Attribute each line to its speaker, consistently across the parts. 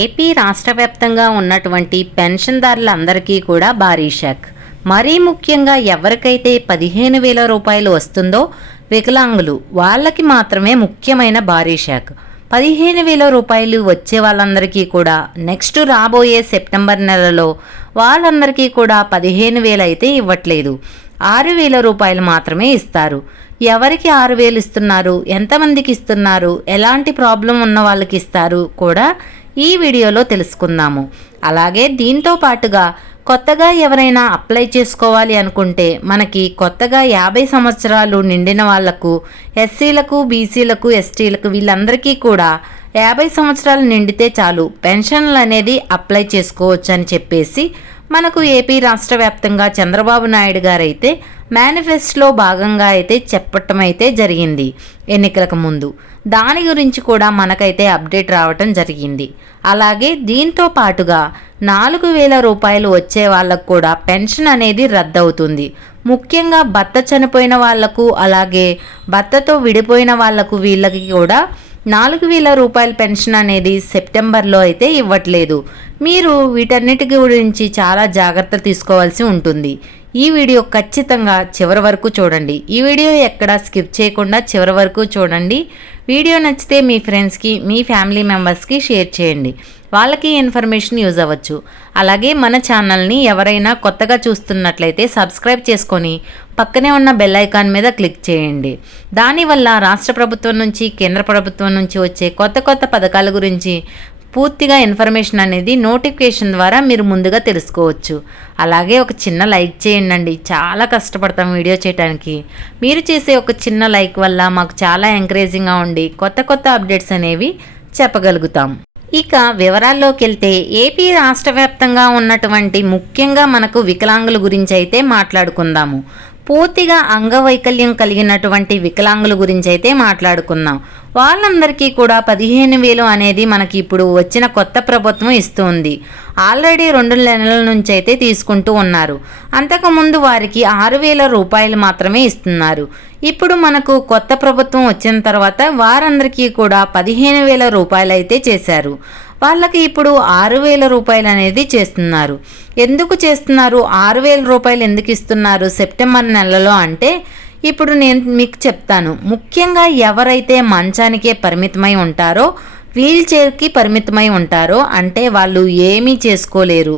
Speaker 1: AP రాష్ట్ర వ్యాప్తంగా ఉన్నటువంటి పెన్షన్దారులందరికీ కూడా భారీ షాక్. మరీ ముఖ్యంగా ఎవరికైతే పదిహేను వేల రూపాయలు వస్తుందో వికలాంగులు వాళ్ళకి మాత్రమే ముఖ్యమైన భారీ షాక్. పదిహేను వేల రూపాయలు వచ్చే వాళ్ళందరికీ కూడా నెక్స్ట్ రాబోయే సెప్టెంబర్ నెలలో వాళ్ళందరికీ కూడా పదిహేను వేలు అయితే ఇవ్వట్లేదు. ఆరు వేల రూపాయలు మాత్రమే ఇస్తారు. ఎవరికి ఆరు వేలు ఇస్తున్నారు? ఎంతమందికి ఇస్తున్నారు? ఎలాంటి ప్రాబ్లం ఉన్న వాళ్ళకి ఇస్తారు? కూడా ఈ వీడియోలో తెలుసుకుందాము. అలాగే దీంతో పాటుగా కొత్తగా ఎవరైనా అప్లై చేసుకోవాలి అనుకుంటే మనకి కొత్తగా యాభై సంవత్సరాలు నిండిన వాళ్ళకు ఎస్సీలకు బీసీలకు ఎస్టీలకు వీళ్ళందరికీ కూడా యాభై సంవత్సరాలు నిండితే చాలు పెన్షన్లు అనేది అప్లై చేసుకోవచ్చు అని చెప్పేసి మనకు ఏపీ రాష్ట్ర వ్యాప్తంగా చంద్రబాబు నాయుడు గారైతే మేనిఫెస్టోలో భాగంగా అయితే చెప్పటం అయితే జరిగింది ఎన్నికలకు ముందు. దాని గురించి కూడా మనకైతే అప్డేట్ రావటం జరిగింది. అలాగే దీంతో పాటుగా నాలుగు వేల రూపాయలు వచ్చే వాళ్ళకు కూడా పెన్షన్ అనేది రద్దవుతుంది. ముఖ్యంగా భర్త చనిపోయిన వాళ్ళకు అలాగే భర్తతో విడిపోయిన వాళ్ళకు వీళ్ళకి కూడా నాలుగు వేల రూపాయల పెన్షన్ అనేది సెప్టెంబర్లో అయితే ఇవ్వట్లేదు. మీరు వీటన్నిటి గురించి చాలా జాగ్రత్త తీసుకోవాల్సి ఉంటుంది. ఈ వీడియో ఖచ్చితంగా చివరి వరకు చూడండి. ఈ వీడియో ఎక్కడ స్కిప్ చేయకుండా చివరి వరకు చూడండి. వీడియో నచ్చితే మీ ఫ్రెండ్స్కి మీ ఫ్యామిలీ మెంబర్స్కి షేర్ చేయండి. వాళ్ళకి ఇన్ఫర్మేషన్ యూజ్ అవ్వచ్చు. అలాగే మన ఛానల్ని ఎవరైనా కొత్తగా చూస్తున్నట్లయితే సబ్స్క్రైబ్ చేసుకొని పక్కనే ఉన్న బెల్ ఐకాన్ మీద క్లిక్ చేయండి. దానివల్ల రాష్ట్ర ప్రభుత్వం నుంచి కేంద్ర ప్రభుత్వం నుంచి వచ్చే కొత్త కొత్త పథకాల గురించి పూర్తిగా ఇన్ఫర్మేషన్ అనేది నోటిఫికేషన్ ద్వారా మీరు ముందుగా తెలుసుకోవచ్చు. అలాగే ఒక చిన్న లైక్ చేయండి చాలా కష్టపడతాం వీడియో చేయడానికి మీరు చేసే ఒక చిన్న లైక్ వల్ల మాకు చాలా ఎంకరేజింగ్గా ఉండి కొత్త కొత్త అప్డేట్స్ అనేవి చెప్పగలుగుతాం. ఇక వివరాల్లోకి వెళ్తే ఏపీ రాష్ట్ర వ్యాప్తంగా ఉన్నటువంటి ముఖ్యంగా మనకు వికలాంగుల గురించి అయితే మాట్లాడుకుందాము. పూర్తిగా అంగవైకల్యం కలిగినటువంటి వికలాంగుల గురించి అయితే మాట్లాడుకుందాం. వాళ్ళందరికీ కూడా పదిహేను వేలు అనేది మనకి ఇప్పుడు వచ్చిన కొత్త ప్రభుత్వం ఇస్తుంది. ఆల్రెడీ రెండు నెలల నుంచి అయితే తీసుకుంటూ ఉన్నారు. అంతకుముందు వారికి ఆరు వేల రూపాయలు మాత్రమే ఇస్తున్నారు. ఇప్పుడు మనకు కొత్త ప్రభుత్వం వచ్చిన తర్వాత వారందరికీ కూడా పదిహేను వేల రూపాయలు అయితే చేశారు. వాళ్ళకి ఇప్పుడు ఆరు వేల రూపాయలు అనేది చేస్తున్నారు. ఎందుకు చేస్తున్నారు? ఆరు వేల రూపాయలు ఎందుకు ఇస్తున్నారు? సెప్టెంబర్ నెలలో అంటే ఇప్పుడు నేను మీకు చెప్తాను. ముఖ్యంగా ఎవరైతే మంచానికే పరిమితమై ఉంటారో వీల్ చైర్కి పరిమితమై ఉంటారో అంటే వాళ్ళు ఏమీ చేసుకోలేరు.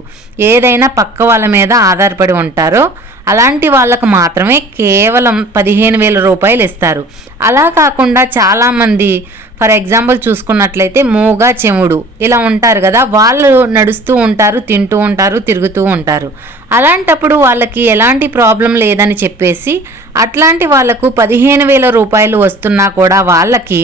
Speaker 1: ఏదైనా పక్క వాళ్ళ మీద ఆధారపడి ఉంటారో అలాంటి వాళ్ళకు మాత్రమే కేవలం పదిహేను వేల రూపాయలు ఇస్తారు. అలా కాకుండా చాలామంది ఫర్ ఎగ్జాంపుల్ చూసుకున్నట్లయితే మూగా చెముడు. ఇలా ఉంటారు కదా వాళ్ళు నడుస్తూ ఉంటారు తింటూ ఉంటారు తిరుగుతూ ఉంటారు. అలాంటప్పుడు వాళ్ళకి ఎలాంటి ప్రాబ్లం లేదని చెప్పేసి అట్లాంటి వాళ్ళకు పదిహేను వేల రూపాయలు వస్తున్నా కూడా వాళ్ళకి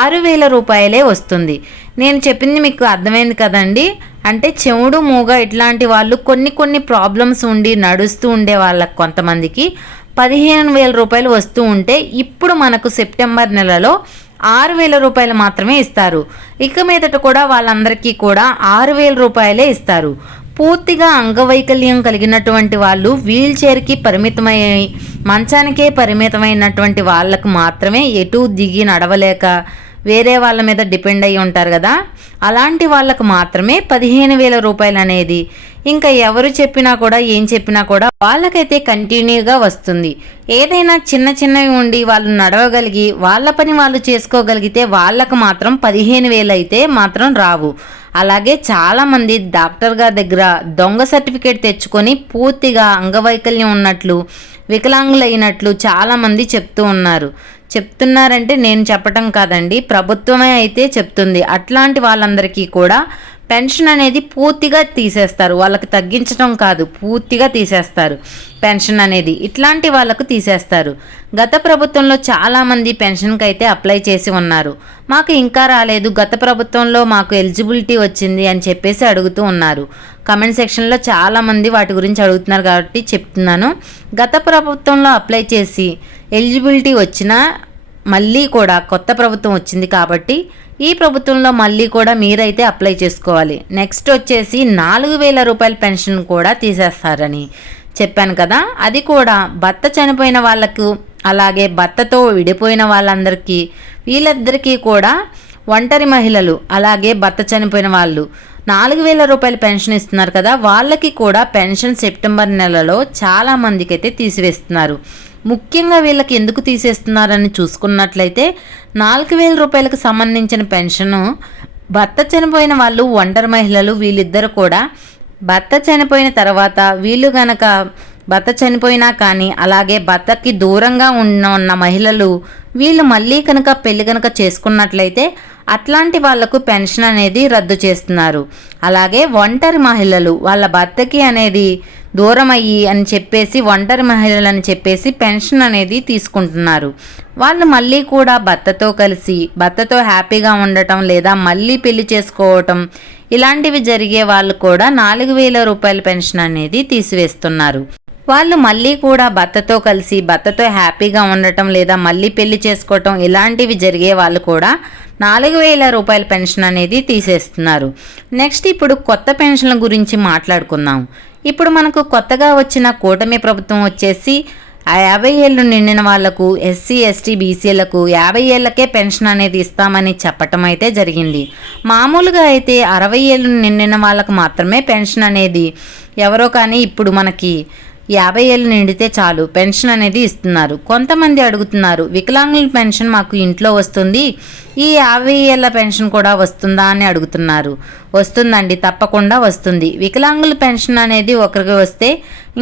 Speaker 1: ఆరు వేల రూపాయలే వస్తుంది. నేను చెప్పింది మీకు అర్థమైంది కదండి? అంటే చెవుడు మూగ ఇట్లాంటి వాళ్ళు కొన్ని కొన్ని ప్రాబ్లమ్స్ ఉండి నడుస్తూ ఉండే వాళ్ళకి కొంతమందికి పదిహేను వేల రూపాయలు వస్తూ ఉంటే ఇప్పుడు మనకు సెప్టెంబర్ నెలలో ఆరు వేల రూపాయలు మాత్రమే ఇస్తారు. ఇక మీదట కూడా వాళ్ళందరికీ కూడా ఆరు వేల రూపాయలే ఇస్తారు. పూర్తిగా అంగవైకల్యం కలిగినటువంటి వాళ్ళు వీల్ చైర్కి పరిమితమై మంచానికే పరిమితమైనటువంటి వాళ్ళకు మాత్రమే ఎటు దిగి నడవలేక వేరే వాళ్ళ మీద డిపెండ్ అయ్యి ఉంటారు కదా. అలాంటి వాళ్ళకు మాత్రమే పదిహేను వేల రూపాయలు అనేది. ఇంకా ఎవరు చెప్పినా కూడా ఏం చెప్పినా కూడా వాళ్ళకైతే కంటిన్యూగా వస్తుంది. ఏదైనా చిన్న చిన్నవి ఉండి వాళ్ళు నడవగలిగి వాళ్ళ పని వాళ్ళు చేసుకోగలిగితే వాళ్ళకు మాత్రం పదిహేను వేలు అయితే మాత్రం రావు. అలాగే చాలామంది డాక్టర్ గారి దగ్గర దొంగ సర్టిఫికేట్ తెచ్చుకొని పూర్తిగా అంగవైకల్యం ఉన్నట్లు వికలాంగులైనట్లు చాలామంది చెప్తూ ఉన్నారు. చెప్తున్నారంటే నేను చెప్పటం కాదండి ప్రభుత్వమే అయితే చెప్తుంది. అట్లాంటి వాళ్ళందరికీ కూడా పెన్షన్ అనేది పూర్తిగా తీసేస్తారు. వాళ్ళకి తగ్గించడం కాదు పూర్తిగా తీసేస్తారు. పెన్షన్ అనేది ఇట్లాంటి వాళ్ళకు తీసేస్తారు. గత ప్రభుత్వంలో చాలామంది పెన్షన్కి అయితే అప్లై చేసి ఉన్నారు. మాకు ఇంకా రాలేదు. గత ప్రభుత్వంలో మాకు ఎలిజిబిలిటీ వచ్చింది అని చెప్పేసి అడుగుతూ ఉన్నారు. కమెంట్ సెక్షన్లో చాలామంది వాటి గురించి అడుగుతున్నారు కాబట్టి చెప్తున్నాను. గత ప్రభుత్వంలో అప్లై చేసి ఎలిజిబిలిటీ వచ్చినా మళ్ళీ కూడా కొత్త ప్రభుత్వం వచ్చింది కాబట్టి ఈ ప్రభుత్వంలో మళ్ళీ కూడా మీరైతే అప్లై చేసుకోవాలి. నెక్స్ట్ వచ్చేసి నాలుగు వేల రూపాయల పెన్షన్ కూడా తీసేస్తారని చెప్పాను కదా. అది కూడా భర్త చనిపోయిన వాళ్ళకు అలాగే భర్తతో విడిపోయిన వాళ్ళందరికీ వీళ్ళందరికీ కూడా ఒంటరి మహిళలు అలాగే భర్త చనిపోయిన వాళ్ళు నాలుగు వేల రూపాయల పెన్షన్ ఇస్తున్నారు కదా. వాళ్ళకి కూడా పెన్షన్ సెప్టెంబర్ నెలలో చాలా మందికి అయితే తీసివేస్తున్నారు. ముఖ్యంగా వీళ్ళకి ఎందుకు తీసేస్తున్నారని చూసుకున్నట్లయితే నాలుగు వేల రూపాయలకు సంబంధించిన పెన్షను భర్త చనిపోయిన వాళ్ళు ఒంటరి మహిళలు వీళ్ళిద్దరు కూడా భర్త చనిపోయిన తర్వాత వీళ్ళు గనక భర్త చనిపోయినా కానీ అలాగే భర్తకి దూరంగా ఉన్న ఉన్న మహిళలు వీళ్ళు మళ్ళీ కనుక పెళ్ళి కనుక చేసుకున్నట్లయితే అట్లాంటి వాళ్ళకు పెన్షన్ అనేది రద్దు చేస్తున్నారు. అలాగే ఒంటరి మహిళలు వాళ్ళ భర్తకి అనేది దూరం అయ్యి అని చెప్పేసి ఒంటరి మహిళలని చెప్పేసి పెన్షన్ అనేది తీసుకుంటున్నారు. వాళ్ళు మళ్ళీ కూడా భర్తతో కలిసి భర్తతో హ్యాపీగా ఉండటం లేదా మళ్ళీ పెళ్ళి చేసుకోవటం ఇలాంటివి జరిగే వాళ్ళు కూడా నాలుగు వేల రూపాయల పెన్షన్ అనేది తీసివేస్తున్నారు. వాళ్ళు మళ్ళీ కూడా భర్తతో కలిసి భర్తతో హ్యాపీగా ఉండటం లేదా మళ్ళీ పెళ్ళి చేసుకోవటం ఇలాంటివి జరిగే వాళ్ళు కూడా నాలుగు వేల రూపాయల పెన్షన్ అనేది తీసేస్తున్నారు. నెక్స్ట్ ఇప్పుడు కొత్త పెన్షన్ల గురించి మాట్లాడుకుందాం. ఇప్పుడు మనకు కొత్తగా వచ్చిన కూటమి ప్రభుత్వం వచ్చేసి ఆ యాభై ఏళ్ళు నిండిన వాళ్ళకు ఎస్సీ ఎస్టీ బీసీలకు యాభై ఏళ్ళకే పెన్షన్ అనేది ఇస్తామని చెప్పటం అయితే జరిగింది. మామూలుగా అయితే అరవై ఏళ్ళు నిండిన వాళ్ళకు మాత్రమే పెన్షన్ అనేది ఎవరో కానీ ఇప్పుడు మనకి యాభై ఏళ్ళు నిండితే చాలు పెన్షన్ అనేది ఇస్తున్నారు. కొంతమంది అడుగుతున్నారు వికలాంగుల పెన్షన్ మాకు ఇంట్లో వస్తుంది ఈ యాభై ఏళ్ళ పెన్షన్ కూడా వస్తుందా అని అడుగుతున్నారు. వస్తుందండి తప్పకుండా వస్తుంది. వికలాంగుల పెన్షన్ అనేది ఒకరికి వస్తే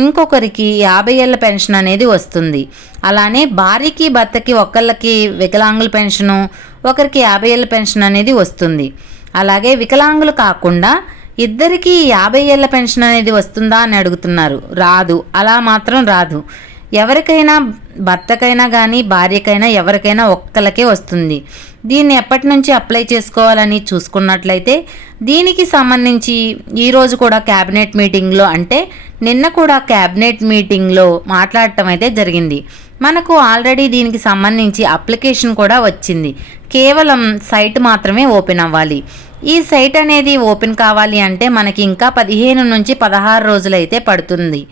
Speaker 1: ఇంకొకరికి యాభై ఏళ్ళ పెన్షన్ అనేది వస్తుంది. అలానే భార్యకి భర్తకి ఒకళ్ళకి వికలాంగుల పెన్షను ఒకరికి యాభై ఏళ్ళ పెన్షన్ అనేది వస్తుంది. అలాగే వికలాంగులు కాకుండా ఇద్దరికీ యాభై ఏళ్ళ పెన్షన్ అనేది వస్తుందా అని అడుగుతున్నారు. రాదు. అలా మాత్రం రాదు. ఎవరికైనా భర్తకైనా కానీ భార్యకైనా ఎవరికైనా ఒక్కలకే వస్తుంది. దీన్ని ఎప్పటి నుంచి అప్లై చేసుకోవాలని చూసుకున్నట్లయితే దీనికి సంబంధించి ఈరోజు కూడా క్యాబినెట్ మీటింగ్లో అంటే నిన్న కూడా క్యాబినెట్ మీటింగ్లో మాట్లాడటం అయితే జరిగింది. మనకు ఆల్రెడీ దీనికి సంబంధించి అప్లికేషన్ కూడా వచ్చింది. కేవలం సైట్ మాత్రమే ఓపెన్ అవ్వాలి. ఈ సైట్ అనేది ఓపెన్ కావాలి అంటే మనకి ఇంకా పదిహేను నుంచి పదహారు రోజులైతే పడుతుంది.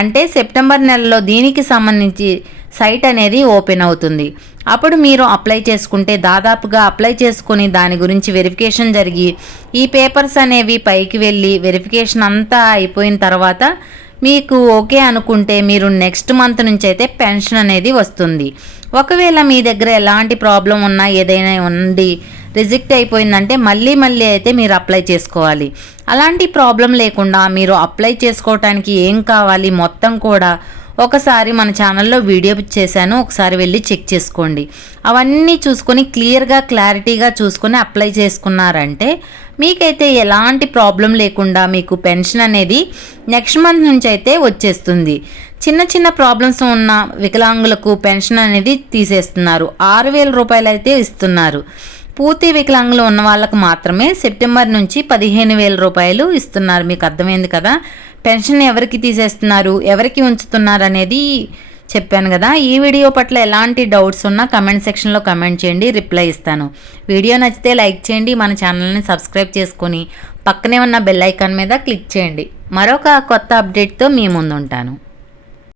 Speaker 1: అంటే సెప్టెంబర్ నెలలో దీనికి సంబంధించి సైట్ అనేది ఓపెన్ అవుతుంది. అప్పుడు మీరు అప్లై చేసుకుంటే దాదాపుగా అప్లై చేసుకుని దాని గురించి వెరిఫికేషన్ జరిగి ఈ పేపర్స్ అనేవి పైకి వెళ్ళి వెరిఫికేషన్ అంతా అయిపోయిన తర్వాత మీకు ఓకే అనుకుంటే మీరు నెక్స్ట్ మంత్ నుంచి అయితే పెన్షన్ అనేది వస్తుంది. ఒకవేళ మీ దగ్గర ఎలాంటి ప్రాబ్లం ఉన్నా ఏదైనా ఉండి రిజెక్ట్ అయిపోయిందంటే మళ్ళీ మళ్ళీ అయితే మీరు అప్లై చేసుకోవాలి. అలాంటి ప్రాబ్లం లేకుండా మీరు అప్లై చేసుకోవటానికి ఏం కావాలి మొత్తం కూడా ఒకసారి మన ఛానల్లో వీడియో చేశాను ఒకసారి వెళ్ళి చెక్ చేసుకోండి. అవన్నీ చూసుకొని క్లియర్గా క్లారిటీగా చూసుకొని అప్లై చేసుకున్నారంటే మీకైతే ఎలాంటి ప్రాబ్లం లేకుండా మీకు పెన్షన్ అనేది నెక్స్ట్ మంత్ నుంచి అయితే వచ్చేస్తుంది. చిన్న చిన్న ప్రాబ్లమ్స్ ఉన్న వికలాంగులకు పెన్షన్ అనేది తీసేస్తున్నారు. ఆరు వేల రూపాయలు అయితే ఇస్తున్నారు. పూర్తి వికలాంగులు ఉన్న వాళ్ళకు మాత్రమే సెప్టెంబర్ నుంచి పదిహేను వేల రూపాయలు ఇస్తున్నారు. మీకు అర్థమైంది కదా? పెన్షన్ ఎవరికి తీసేస్తున్నారు? ఎవరికి ఉంచుతున్నారు అనేది చెప్పాను కదా. ఈ వీడియో పట్ల ఎలాంటి డౌట్స్ ఉన్నా కమెంట్ సెక్షన్లో కమెంట్ చేయండి రిప్లై ఇస్తాను. వీడియో నచ్చితే లైక్ చేయండి మన ఛానల్ని సబ్స్క్రైబ్ చేసుకొని పక్కనే ఉన్న బెల్ ఐకాన్ మీద క్లిక్ చేయండి. మరొక కొత్త అప్డేట్తో మీ ముందుంటాను.